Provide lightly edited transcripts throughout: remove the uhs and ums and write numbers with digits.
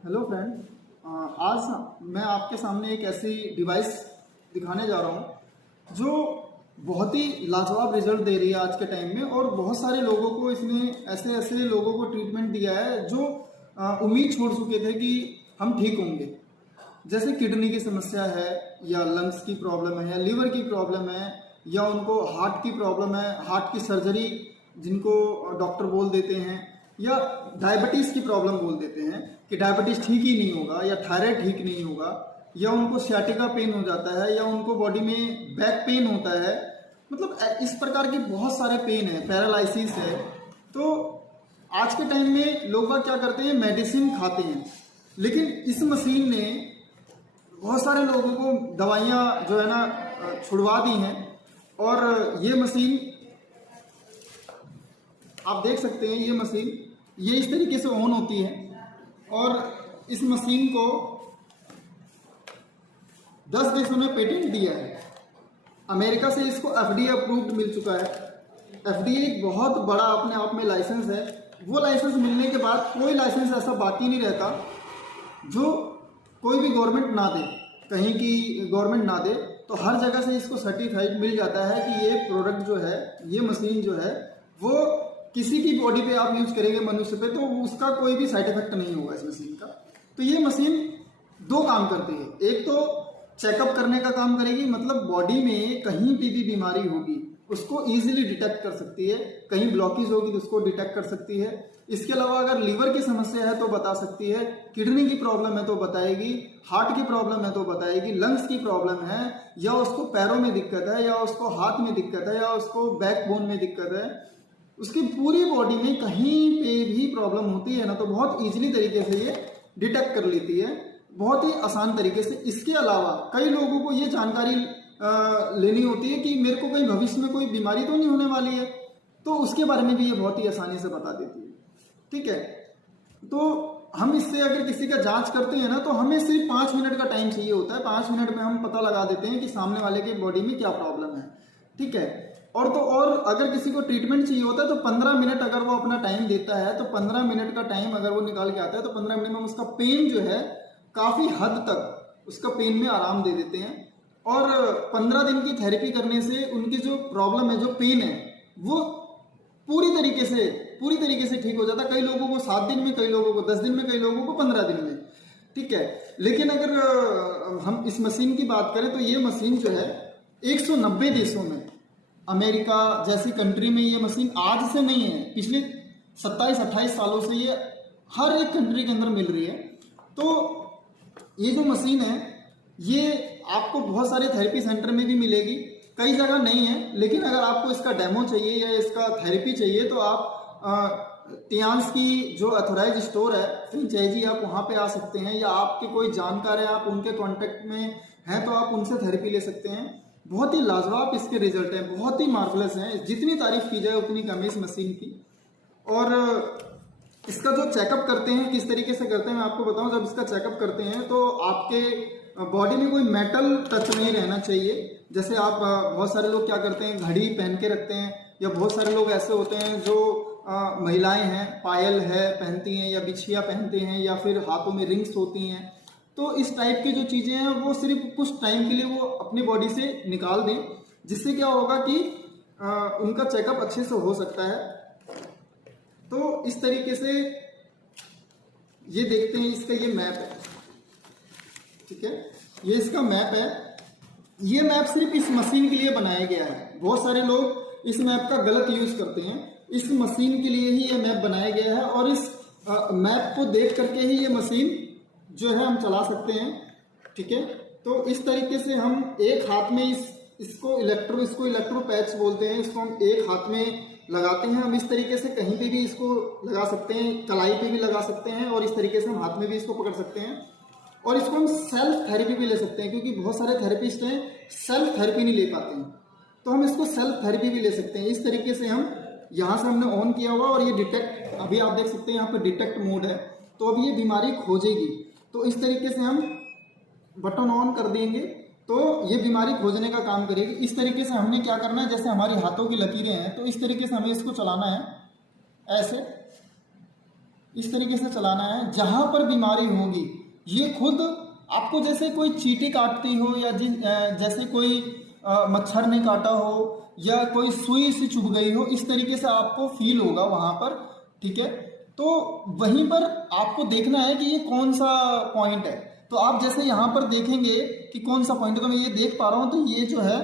Hello friend. आज मैं आपके सामने एक ऐसी डिवाइस दिखाने जा रहा हूँ जो बहुत ही लाजवाब रिजल्ट दे रही है आज के टाइम में, और बहुत सारे लोगों को इसने ऐसे ऐसे लोगों को ट्रीटमेंट दिया है जो उम्मीद छोड़ चुके थे कि हम ठीक होंगे। जैसे किडनी की समस्या है, या लंग्स की प्रॉब्लम है, या लीवर की प्रॉब्लम है, या उनको हार्ट की प्रॉब्लम है, हार्ट की सर्जरी जिनको डॉक्टर बोल देते हैं, या डायबिटीज़ की प्रॉब्लम बोल देते हैं कि डायबिटीज़ ठीक ही नहीं होगा, या थायराइड ठीक नहीं होगा, या उनको सियाटिका पेन हो जाता है, या उनको बॉडी में बैक पेन होता है। मतलब इस प्रकार के बहुत सारे पेन है, पैरालिसिस है। तो आज के टाइम में लोग क्या करते हैं, मेडिसिन खाते हैं, लेकिन इस मशीन ने बहुत सारे लोगों को दवाइयाँ जो है ना छुड़वा दी हैं। और ये मशीन आप देख सकते हैं, ये मशीन ये इस तरीके से ऑन होती है, और इस मशीन को 10 देशों ने पेटेंट दिया है। अमेरिका से इसको एफडीए अप्रूव्ड मिल चुका है। एफडीए एक बहुत बड़ा अपने आप में लाइसेंस है। वो लाइसेंस मिलने के बाद कोई लाइसेंस ऐसा बाकी नहीं रहता जो कोई भी गवर्नमेंट ना दे, कहीं की गवर्नमेंट ना दे, तो हर जगह से इसको सर्टिफाइड मिल जाता है कि ये प्रोडक्ट जो है, ये मशीन जो है, वो किसी की बॉडी पे आप यूज करेंगे, मनुष्य पे, तो उसका कोई भी साइड इफेक्ट नहीं होगा इस मशीन का। तो ये मशीन दो काम करती है। एक तो चेकअप करने का काम करेगी, मतलब बॉडी में कहीं भी बीमारी होगी उसको इजीली डिटेक्ट कर सकती है, कहीं ब्लॉकेज होगी तो उसको डिटेक्ट कर सकती है। इसके अलावा अगर लीवर की समस्या है तो बता सकती है, किडनी की प्रॉब्लम है तो बताएगी, हार्ट की प्रॉब्लम है तो बताएगी, लंग्स की प्रॉब्लम है, या उसको पैरों में दिक्कत है, या उसको हाथ में दिक्कत है, या उसको बैकबोन में दिक्कत है, उसकी पूरी बॉडी में कहीं पे भी प्रॉब्लम होती है ना, तो बहुत इजीली तरीके से ये डिटेक्ट कर लेती है, बहुत ही आसान तरीके से। इसके अलावा कई लोगों को ये जानकारी लेनी होती है कि मेरे को कहीं भविष्य में कोई बीमारी तो नहीं होने वाली है, तो उसके बारे में भी ये बहुत ही आसानी से बता देती है। ठीक है, तो हम इससे अगर किसी का जांच करते हैं ना, तो हमें सिर्फ 5 मिनट का टाइम चाहिए होता है। 5 मिनट में हम पता लगा देते हैं कि सामने वाले के बॉडी में क्या प्रॉब्लम है। ठीक है, और अगर किसी को ट्रीटमेंट चाहिए होता है तो 15 मिनट अगर वो अपना टाइम देता है, तो 15 मिनट का टाइम अगर वो निकाल के आता है, तो 15 मिनट में उसका पेन जो है काफी हद तक उसका पेन में आराम दे देते हैं। और 15 दिन की थेरेपी करने से उनकी जो प्रॉब्लम है, जो पेन है, वो पूरी तरीके से ठीक हो जाता है। कई लोगों को 7 दिन में, कई लोगों को 10 दिन में, कई लोगों को 15 दिन में। ठीक है, लेकिन अगर हम इस मशीन की बात करें तो ये मशीन जो है 190 देशों में, अमेरिका जैसी कंट्री में ये मशीन आज से नहीं है, पिछले 27-28 सालों से ये हर एक कंट्री के अंदर मिल रही है। तो ये जो मशीन है, ये आपको बहुत सारे थेरेपी सेंटर में भी मिलेगी, कई जगह नहीं है। लेकिन अगर आपको इसका डेमो चाहिए या इसका थेरेपी चाहिए तो आप टियांस की जो अथोराइज स्टोर है, फ्रेंचाइजी, आप वहाँ पे आ सकते हैं, या आपके कोई जानकार है, आप उनके कांटेक्ट में हैं तो आप उनसे थेरेपी ले सकते हैं। बहुत ही लाजवाब इसके रिजल्ट हैं, बहुत ही मार्वलस हैं, जितनी तारीफ की जाए उतनी कम है इस मशीन की। और इसका जो चेकअप करते हैं, किस तरीके से करते हैं मैं आपको बताऊं। जब इसका चेकअप करते हैं तो आपके बॉडी में कोई मेटल टच नहीं रहना चाहिए। जैसे आप बहुत सारे लोग क्या करते हैं, घड़ी पहन के रखते हैं, या बहुत सारे लोग ऐसे होते हैं जो महिलाएं हैं, पायल है पहनती हैं, या बिछिया पहनते हैं, या फिर हाथों में रिंग्स होती हैं। तो इस टाइप की जो चीज़ें हैं वो सिर्फ कुछ टाइम के लिए वो अपनी बॉडी से निकाल दें, जिससे क्या होगा कि उनका चेकअप अच्छे से हो सकता है। तो इस तरीके से ये देखते हैं, इसका ये मैप है। ठीक है, ये इसका मैप है। ये मैप सिर्फ इस मशीन के लिए बनाया गया है। बहुत सारे लोग इस मैप का गलत यूज करते हैं। इस मशीन के लिए ही ये मैप बनाया गया है, और इस मैप को देख करके ही ये मशीन जो है हम चला सकते हैं। ठीक है, तो इस तरीके से हम एक हाथ में इसको इलेक्ट्रो पैच बोलते हैं, इसको हम एक हाथ में लगाते हैं। हम इस तरीके से कहीं पे भी इसको लगा सकते हैं, कलाई पे भी लगा सकते हैं, और इस तरीके से हम हाथ में भी इसको पकड़ सकते हैं। और इसको हम सेल्फ थेरेपी भी ले सकते हैं, क्योंकि बहुत सारे थेरेपिस्ट हैं सेल्फ थेरेपी नहीं ले पाते हैं, तो हम इसको सेल्फ थेरेपी भी ले सकते हैं। इस तरीके से हम यहाँ से हमने ऑन किया हुआ, और ये डिटेक्ट, अभी आप देख सकते हैं यहाँ पे डिटेक्ट मोड है, तो अब ये बीमारी खोजेगी। तो इस तरीके से हम बटन ऑन कर देंगे तो ये बीमारी खोजने का काम करेगी। इस तरीके से हमने क्या करना है, जैसे हमारी हाथों की लकीरें हैं, तो इस तरीके से हमें इसको चलाना है ऐसे। इस तरीके से चलाना है। जहाँ पर बीमारी होगी ये खुद आपको, जैसे कोई चींटी काटती हो या जैसे कोई मच्छर ने काटा हो या कोई सुई से चुभ गई हो, इस तरीके से आपको फील होगा वहाँ पर, ठीक है। तो वहीं पर आपको देखना है कि ये कौन सा पॉइंट है। तो आप जैसे यहाँ पर देखेंगे कि कौन सा पॉइंट है, तो मैं ये देख पा रहा हूँ, तो ये जो है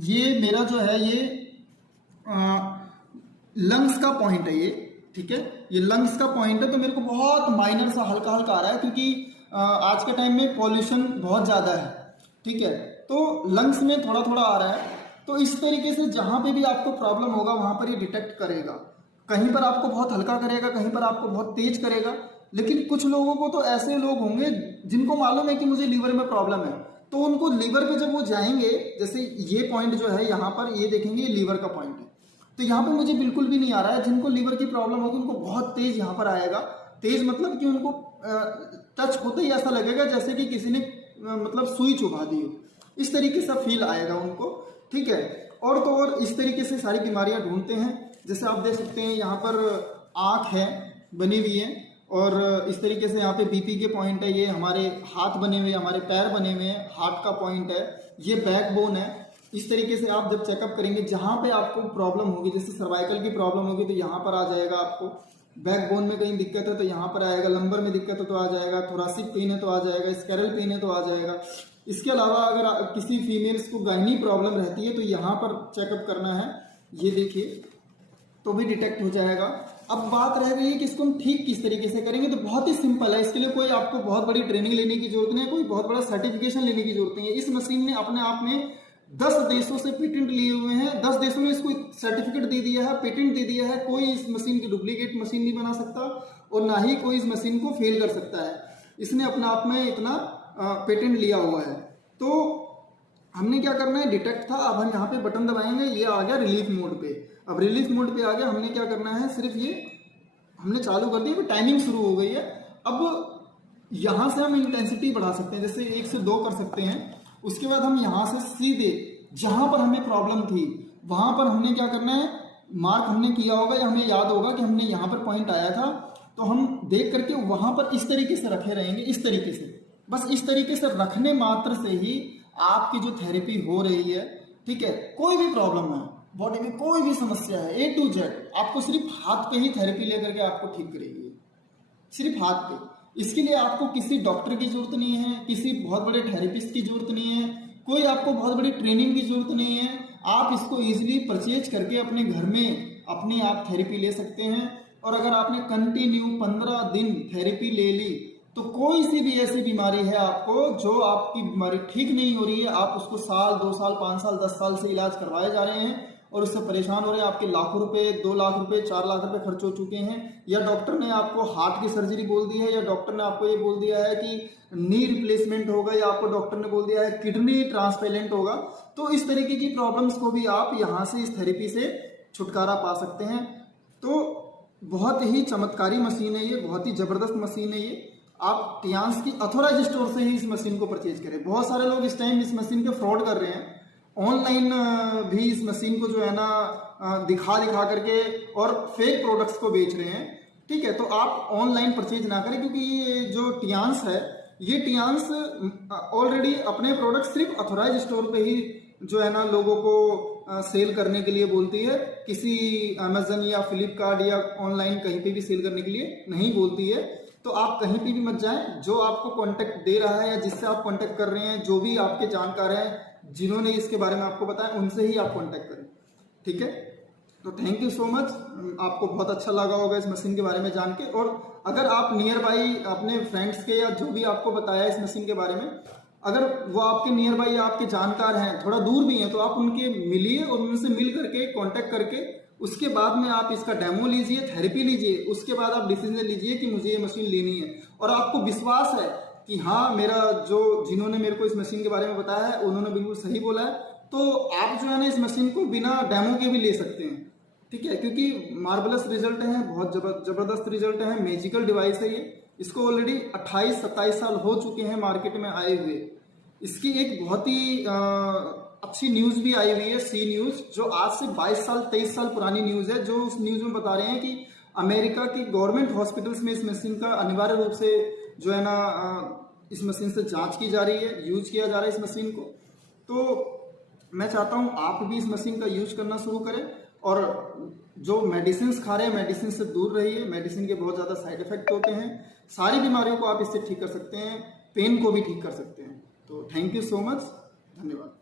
ये मेरा जो है ये लंग्स का पॉइंट है ये, ठीक है। ये लंग्स का पॉइंट है, तो मेरे को बहुत माइनर सा हल्का हल्का आ रहा है, क्योंकि आज के टाइम में पॉल्यूशन बहुत ज़्यादा है, ठीक है। तो लंग्स में थोड़ा थोड़ा आ रहा है। तो इस तरीके से जहाँ पे भी आपको प्रॉब्लम होगा वहाँ पर ये डिटेक्ट करेगा। कहीं पर आपको बहुत हल्का करेगा, कहीं पर आपको बहुत तेज करेगा। लेकिन कुछ लोगों को तो ऐसे लोग होंगे जिनको मालूम है कि मुझे लीवर में प्रॉब्लम है, तो उनको लीवर पे जब वो जाएंगे, जैसे ये पॉइंट जो है यहाँ पर ये देखेंगे, ये लीवर का पॉइंट है, तो यहाँ पर मुझे बिल्कुल भी नहीं आ रहा है। जिनको लीवर की प्रॉब्लम होगी उनको बहुत तेज यहाँ पर आएगा। तेज मतलब कि उनको टच होते ही ऐसा लगेगा जैसे कि किसी ने मतलब सुई चुभा दी हो, इस तरीके से फील आएगा उनको, ठीक है। और तो और इस तरीके से सारी बीमारियां ढूंढते हैं। जैसे आप देख सकते हैं यहाँ पर आँख है बनी हुई है, और इस तरीके से यहाँ पे बीपी के पॉइंट है, ये हमारे हाथ बने हुए, हमारे पैर बने हुए हैं, हार्ट का पॉइंट है, ये बैकबोन है। इस तरीके से आप जब चेकअप करेंगे, जहाँ पे आपको प्रॉब्लम होगी, जैसे सर्वाइकल की प्रॉब्लम होगी तो यहाँ पर आ जाएगा आपको, बैकबोन में कहीं दिक्कत है तो यहाँ पर आएगा, लंबर में दिक्कत है तो आ जाएगा, थोरासिक पेन है तो आ जाएगा, स्कैरल पेन है तो आ जाएगा। इसके अलावा अगर किसी फीमेल्स को गायनी प्रॉब्लम रहती है तो यहाँ पर चेकअप करना है, ये देखिए, तो भी डिटेक्ट हो जाएगा। अब बात रह गई है कि इसको हम ठीक किस तरीके से करेंगे, तो बहुत ही सिंपल है। इसके लिए कोई आपको बहुत बड़ी ट्रेनिंग लेने की जरूरत नहीं है, कोई बहुत बड़ा सर्टिफिकेशन लेने की जरूरत नहीं है। इस मशीन ने अपने आप में 10 देशों से पेटेंट लिए हुए हैं, 10 देशों ने इसको सर्टिफिकेट दे दिया है, पेटेंट दे दिया है। कोई इस मशीन की डुप्लीकेट मशीन नहीं बना सकता और ना ही कोई इस मशीन को फेल कर सकता है। इसने अपने आप में इतना पेटेंट लिया हुआ है। तो हमने क्या करना है, डिटेक्ट था, अब हम यहाँ पे बटन दबाएंगे, ये आ गया रिलीफ मोड पे। अब रिलीफ मोड पे आ गया, हमने क्या करना है, सिर्फ ये हमने चालू कर दी, टाइमिंग शुरू हो गई है। अब यहाँ से हम इंटेंसिटी बढ़ा सकते हैं, जैसे 1 से 2 कर सकते हैं। उसके बाद हम यहाँ से सीधे जहाँ पर हमें प्रॉब्लम थी वहाँ पर हमने क्या करना है, मार्क हमने किया होगा या हमें याद होगा कि हमने यहाँ पर पॉइंट आया था, तो हम देख करके वहाँ पर इस तरीके से रखे रहेंगे, इस तरीके से, बस इस तरीके से रखने मात्र से ही आपकी जो थेरेपी हो रही है, ठीक है, कोई भी प्रॉब्लम है बॉडी में, कोई भी समस्या है A to Z, आपको सिर्फ हाथ पे ही थेरेपी लेकर के आपको ठीक करेगी, सिर्फ हाथ पे। इसके लिए आपको किसी डॉक्टर की जरूरत नहीं है, किसी बहुत बड़े थेरेपिस्ट की जरूरत नहीं है, कोई आपको बहुत बड़ी ट्रेनिंग की जरूरत नहीं है। आप इसको इजीली परचेज करके अपने घर में अपनी आप थेरेपी ले सकते हैं। और अगर आपने कंटिन्यू 15 दिन थेरेपी ले ली तो कोई सी भी ऐसी बीमारी है आपको जो आपकी बीमारी ठीक नहीं हो रही है, आप उसको साल 2 साल 5 साल 10 साल से इलाज करवाए जा रहे हैं और उससे परेशान हो रहे हैं, आपके लाखों रुपए 2 लाख रुपए 4 लाख रुपए खर्च हो चुके हैं, या डॉक्टर ने आपको हार्ट की सर्जरी बोल दी है, या डॉक्टर ने आपको ये बोल दिया है कि नी रिप्लेसमेंट होगा, या आपको डॉक्टर ने बोल दिया है किडनी ट्रांसप्लांट होगा, तो इस तरीके की प्रॉब्लम्स को भी आप यहाँ से इस थेरेपी से छुटकारा पा सकते हैं। तो बहुत ही चमत्कारी मशीन है ये, बहुत ही जबरदस्त मशीन है ये। आप टियांस की अथोराइज स्टोर से ही इस मशीन को परचेज करें। बहुत सारे लोग इस टाइम इस मशीन पे फ्रॉड कर रहे हैं, ऑनलाइन भी इस मशीन को जो है ना दिखा करके और फेक प्रोडक्ट्स को बेच रहे हैं, ठीक है। तो आप ऑनलाइन परचेज ना करें, क्योंकि ये जो टियांस है, ये टियांस ऑलरेडी अपने प्रोडक्ट सिर्फ अथोराइज स्टोर पे ही जो है ना लोगों को सेल करने के लिए बोलती है, किसी अमेजन या फ्लिपकार्ट या ऑनलाइन कहीं पे भी सेल करने के लिए नहीं बोलती है। तो आप कहीं पे भी मत जाएं, जो आपको कांटेक्ट दे रहा है या जिससे आप कांटेक्ट कर रहे हैं, जो भी आपके जानकार हैं जिन्होंने इसके बारे में आपको बताया, उनसे ही आप कांटेक्ट करें, ठीक है। तो थैंक यू सो मच, आपको बहुत अच्छा लगा होगा इस मशीन के बारे में जान के। और अगर आप नियर बाई अपने फ्रेंड्स के या जो भी आपको बताया इस मशीन के बारे में, अगर वो आपके नियर बाई या आपके जानकार हैं, थोड़ा दूर भी हैं, तो आप उनके मिलिए और उनसे मिल करके कांटेक्ट करके उसके बाद में आप इसका डेमो लीजिए, थेरेपी लीजिए, उसके बाद आप डिसीजन लीजिए कि मुझे ये मशीन लेनी है। और आपको विश्वास है कि हाँ, मेरा जो जिन्होंने मेरे को इस मशीन के बारे में बताया है उन्होंने बिल्कुल सही बोला है, तो आप जो है ना इस मशीन को बिना डेमो के भी ले सकते हैं, ठीक है। क्योंकि मार्वलस रिजल्ट है, बहुत जबरदस्त रिजल्ट है, मैजिकल डिवाइस है ये। इसको ऑलरेडी 28-27 साल हो चुके हैं मार्केट में आए हुए। इसकी एक बहुत ही अच्छी न्यूज़ भी आई हुई है, सी न्यूज़, जो आज से 22 साल 23 साल पुरानी न्यूज़ है, जो उस न्यूज़ में बता रहे हैं कि अमेरिका की गवर्नमेंट हॉस्पिटल्स में इस मशीन का अनिवार्य रूप से जो है ना इस मशीन से जांच की जा रही है, यूज किया जा रहा है इस मशीन को। तो मैं चाहता हूँ आप भी इस मशीन का यूज करना शुरू करें और जो मेडिसिन खा रहे हैं मेडिसिन से दूर रहिए। मेडिसिन के बहुत ज़्यादा साइड इफेक्ट होते हैं। सारी बीमारियों को आप इससे ठीक कर सकते हैं, पेन को भी ठीक कर सकते हैं। तो थैंक यू सो मच, धन्यवाद।